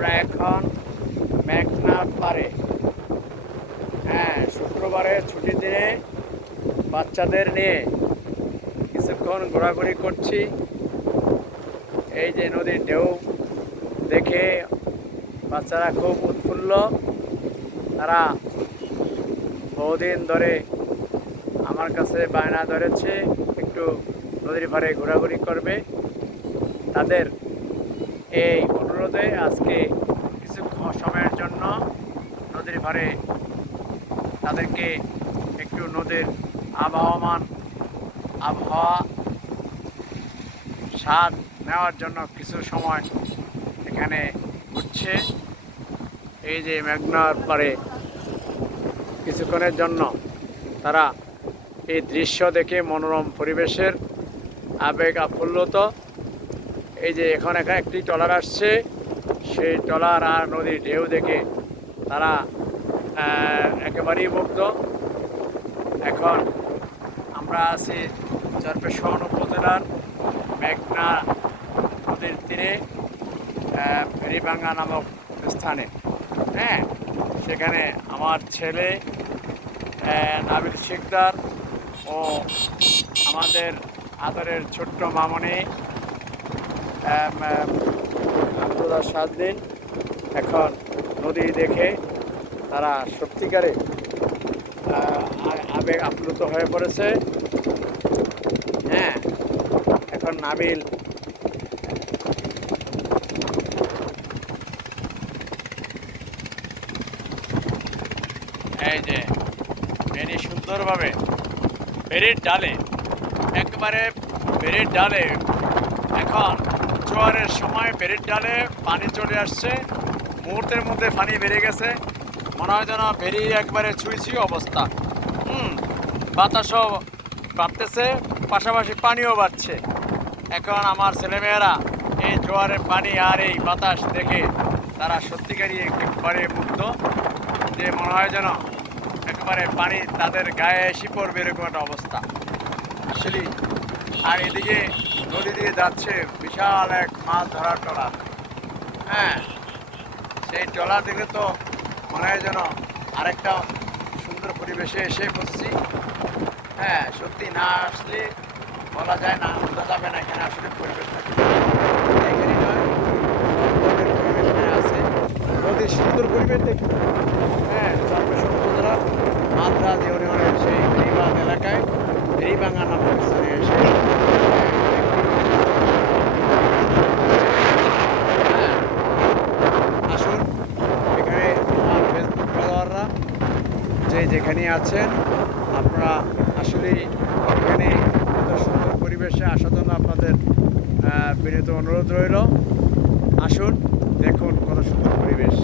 আমরা এখন মেঘনার পাড়ে, হ্যাঁ, শুক্রবারে ছুটির দিনে বাচ্চাদের নিয়ে কিছুক্ষণ ঘোরাঘুরি করছি। এই যে নদীর ঢেউ দেখে বাচ্চারা খুব উৎফুল্ল। তারা বহুদিন ধরে আমার কাছে বায়না ধরেছে একটু নদীর পাড়ে ঘোরাঘুরি করবে। তাদের এই অনুরোধে আজকে কিছু সময়ের জন্য নদীর পাড়ে তাদেরকে একটু নদীর আবহাওয়া স্বাদ নেওয়ার জন্য কিছু সময় এখানে ঘুরছে। এই যে মেঘনার পাড়ে কিছুক্ষণের জন্য তারা এই দৃশ্য দেখে মনোরম পরিবেশের আবেগ আপ্লুত। এই যে এখন একটি ট্রলার আসছে, সেই ট্রলার আর নদীর ঢেউ দেখে তারা একেবারেই মুগ্ধ। এখন আমরা আছি চরপেশন উপজেলার মেঘনা নদীর তীরে ফেরিভাঙ্গা নামক স্থানে। হ্যাঁ, সেখানে আমার ছেলে নাবিল শিকদার ও আমাদের আদরের ছোট্ট মামনি আব্দুল্লাহ সাদ্দিন এখন নদী দেখে তারা সত্যিকারে আবেগ আপ্লুত হয়ে পড়েছে। হ্যাঁ, এখন নাবিল এই যে বেরি সুন্দরভাবে বেরির ডালে, একবারে বেরির ডালে এখন জোয়ারের সময় বেরির ডালে পানি চলে আসছে। মুহূর্তের মধ্যে পানি বেড়ে গেছে, মনে হয় যেন বেরি একবারে ছুঁই অবস্থা। বাতাসও বাড়তেছে, পাশাপাশি পানিও বাড়ছে। এখন আমার ছেলেমেয়েরা এই জোয়ারের পানি আর এই বাতাস দেখে তারা সত্যিকারই একেবারে মুগ্ধ, যে মনে হয় যেন একেবারে পানি তাদের গায়ে এসে পড়বে এরকম একটা অবস্থা আসলে। আর এদিকে নদী দিয়ে যাচ্ছে বিশাল এক মাছ ধরার ট্রলার। হ্যাঁ, সেই ট্রলার দেখে তো মনে হয় যেন আরেকটা সুন্দর পরিবেশে এসে পড়ছি। হ্যাঁ, সত্যি না আসলে বলা যায় না, বোঝা যাবে না এখানে আসলে পরিবেশ থাকে। এখানে নয়, পরিবেশ আছে, নদীর সুন্দর পরিবেশ দেখি। হ্যাঁ, চরপেশন উপজেলার মাদ্রাজ ইউনিয়নের সেই ফেরিবাঁধ এলাকায় ফেরিভাঙ্গা নামক স্থানে এসে আসুন। এখানে আমার ফেসবুক ফলোয়াররা যেখানে আছেন, আপনারা আসলেই এখানে এত সুন্দর পরিবেশে আসার জন্য আপনাদের বিনীত অনুরোধ রইল। আসুন, দেখুন কত সুন্দর পরিবেশ।